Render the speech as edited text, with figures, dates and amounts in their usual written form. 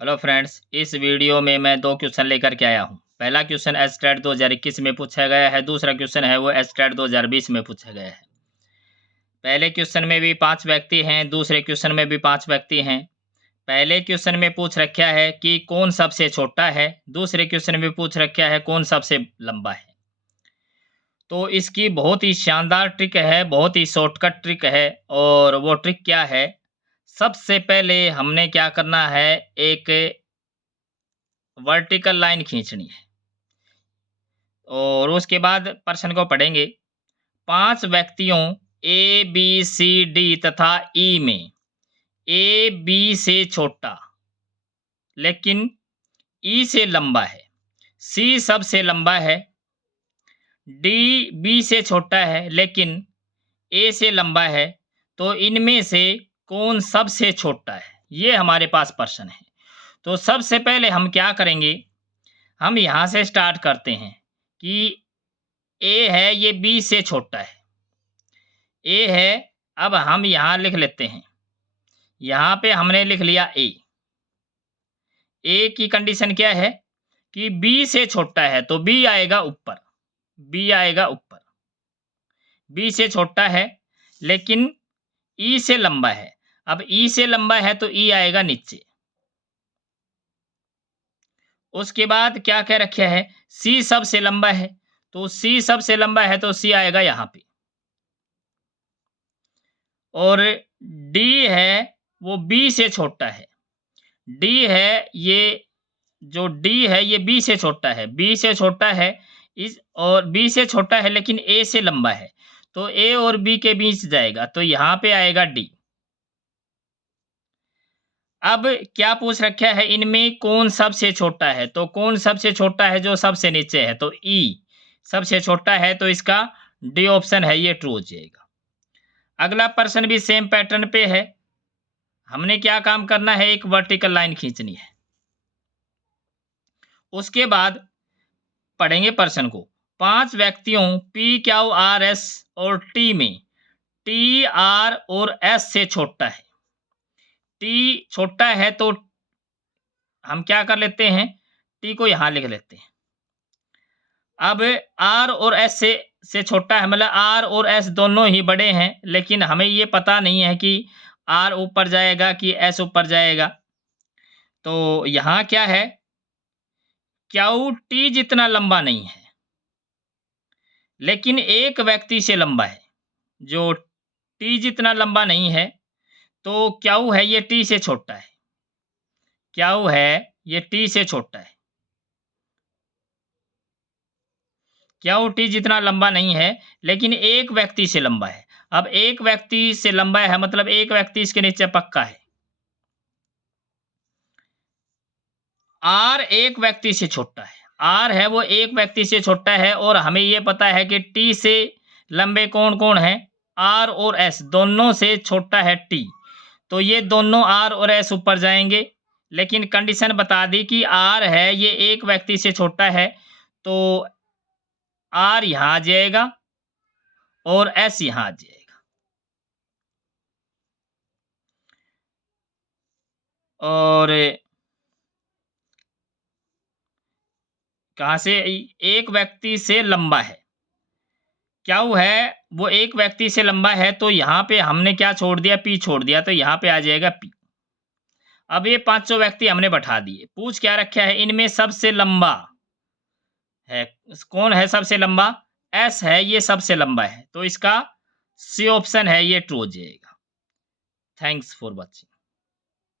Hello friends, इस video में मैं दो क्वेश्चन लेकर के आया हूँ। पहला क्वेश्चन एस्टेट 2021 में पूछा गया है, दूसरा क्वेश्चन है वो एस्टेट 2020 में पूछा गया है। पहले क्वेश्चन में भी 5 व्यक्ति हैं, दूसरे क्वेश्चन में भी 5 व्यक्ति हैं। पहले क्वेश्चन में पूछ रखा है कि कौन सबसे छोटा है, दूसरे क्वेश्चन में पूछ रखा है कौन सबसे लंबा है। तो इसकी बहुत ही शानदार ट्रिक है, बहुत ही शॉर्टकट ट्रिक है। और वो ट्रिक क्या है? सबसे पहले हमने क्या करना है, एक वर्टिकल लाइन खींचनी है और उसके बाद प्रश्न को पढ़ेंगे। 5 व्यक्तियों ए, बी, सी, डी तथा ई में ए बी से छोटा लेकिन ई से लंबा है, सी सबसे लंबा है, डी बी से छोटा है लेकिन ए से लंबा है, तो इनमें से कौन सबसे छोटा है? ये हमारे पास प्रश्न है। तो सबसे पहले हम क्या करेंगे, हम यहाँ से स्टार्ट करते हैं कि ए है ये बी से छोटा है। ए है, अब हम यहाँ लिख लेते हैं। यहाँ पे हमने लिख लिया ए। ए की कंडीशन क्या है कि बी से छोटा है, तो बी आएगा ऊपर, बी आएगा ऊपर। बी से छोटा है लेकिन ई से लंबा है। अब ई से लंबा है तो ई आएगा नीचे। उसके बाद क्या कह रखा है, सी सबसे लंबा है, तो सी सबसे लंबा है तो सी आएगा यहाँ पे। और डी है वो बी से छोटा है। डी है ये, जो डी है ये बी से छोटा है, बी से छोटा है इस, और बी से छोटा है लेकिन ए से लंबा है, तो ए और बी के बीच जाएगा, तो यहाँ पे आएगा डी। अब क्या पूछ रखा है, इनमें कौन सबसे छोटा है? तो कौन सबसे छोटा है? जो सबसे नीचे है, तो ई सबसे छोटा है, तो इसका डी ऑप्शन है ये ट्रू हो जाएगा। अगला प्रश्न भी सेम पैटर्न पे है। हमने क्या काम करना है, एक वर्टिकल लाइन खींचनी है। उसके बाद पढ़ेंगे प्रश्न को। 5 व्यक्तियों पी, क्यू, आर, एस और टी में टी, आर और एस से छोटा है। टी छोटा है तो हम क्या कर लेते हैं, टी को यहां लिख लेते हैं। अब आर और एस से छोटा है, मतलब आर और एस दोनों ही बड़े हैं, लेकिन हमें ये पता नहीं है कि आर ऊपर जाएगा कि एस ऊपर जाएगा। तो यहाँ क्या है, क्यू टी जितना लंबा नहीं है लेकिन एक व्यक्ति से लंबा है। जो टी जितना लंबा नहीं है, तो क्यू है ये टी से छोटा है। क्यू है ये टी से छोटा है। क्यू टी जितना लंबा नहीं है लेकिन एक व्यक्ति से लंबा है। अब एक व्यक्ति से लंबा है मतलब एक व्यक्ति इसके नीचे पक्का है। आर एक व्यक्ति से छोटा है, आर है वो एक व्यक्ति से छोटा है, और हमें ये पता है कि टी से लंबे कौन कौन है, आर और एस दोनों से छोटा है टी, तो ये दोनों आर और एस ऊपर जाएंगे। लेकिन कंडीशन बता दी कि आर है ये एक व्यक्ति से छोटा है, तो आर यहाँ आ जाएगा और एस यहाँ आ जाएगा। और कहाँ से, एक व्यक्ति से लंबा है, क्या वो है वो एक व्यक्ति से लंबा है, तो यहाँ पे हमने क्या छोड़ दिया, पी छोड़ दिया, तो यहाँ पे आ जाएगा पी। अब ये 500 व्यक्ति हमने बैठा दिए। पूछ क्या रखा है, इनमें सबसे लंबा है कौन है? सबसे लंबा एस है, ये सबसे लंबा है, तो इसका सी ऑप्शन है ये ट्रू हो जाएगा। Thanks for watching.